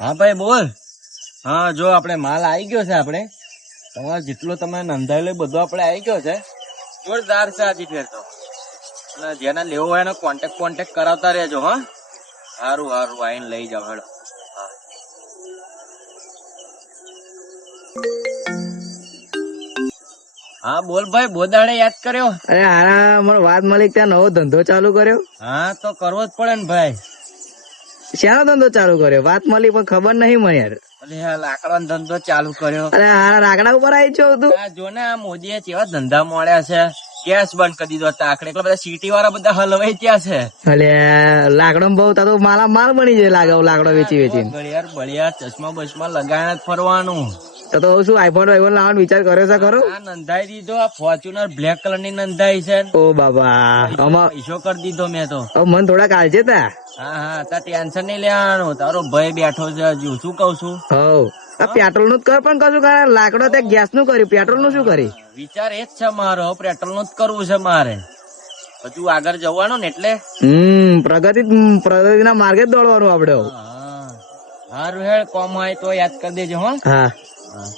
હા ભાઈ બોલ. હા જો આપણે માલ આવી ગયો છે, આપણે તમારે જેટલો તમે નંધાયેલો બધો આપણે આવી ગયો છે. જોરદાર છે આજે ફેર તો. અને જેને લેવો હોય એનો કોન્ટેક્ટ કરાવતા રહેજો. હા સારું સારું આવીને લઈ જાવ હેડો. હા હા બોલ ભાઈ, બોદાડે યાદ કર્યો. અરે હારા મને વાત મળી ત્યાં નવો ધંધો ચાલુ કર્યો. હા તો કરવો જ પડે ને ભાઈ. શાનો ધંધો ચાલુ કર્યો? વાત મળી પણ ખબર નહીં મને યાર. અરે લાકડાનો ધંધો ચાલુ કર્યો. અરે હારા રાગડા ઉપર આવી છો તું. આ જો ને આ મોદીએ કેવા ધંધા મળ્યા છે. ગેસ બંધ કરી દીધો તાકડે, એટલે બધા સિટી વાળા બધા હલવાઈ ત્યાં છે. અલે લાકડો બહુ તાતો માલા માલ બની જાય લાગે લાકડો વેચી વેચીને. ઘડિયાળ બળિયાળ ચશ્મા બસમાં લગાવીને જ ફરવાનું. તો શું આઈફોન લાવવાનો વિચાર કર્યો છે ખરો? આ નંધાઈ દીધો. આ ફોર્ચ્યુનર બ્લેક કલર ની નંધાઈ છે. ઓ બાબા પૈસો કરી દીધો મેં તો. મન થોડા કાલજે તા. હા હા તાર ટેન્શન નહીં લેવાનું. તારો ભાઈ બેઠો છે હજુ. શું કઉ છું? હવ આ પેટ્રોલ નું જ કર પણ કશું કરે. લાકડો તે ગેસ નું કર્યું, પેટ્રોલ નું શું કરી? વિચાર એ જ છે મારો. પેટ્રોલ નું જ કરવું છે મારે. હજુ આગળ જવાનું ને એટલે. પ્રગતિ ના માર્ગે જ દોડવાનું આપડે. હારું હેડ કોમ હોય તો યાદ કરી દેજો. હા હા હા.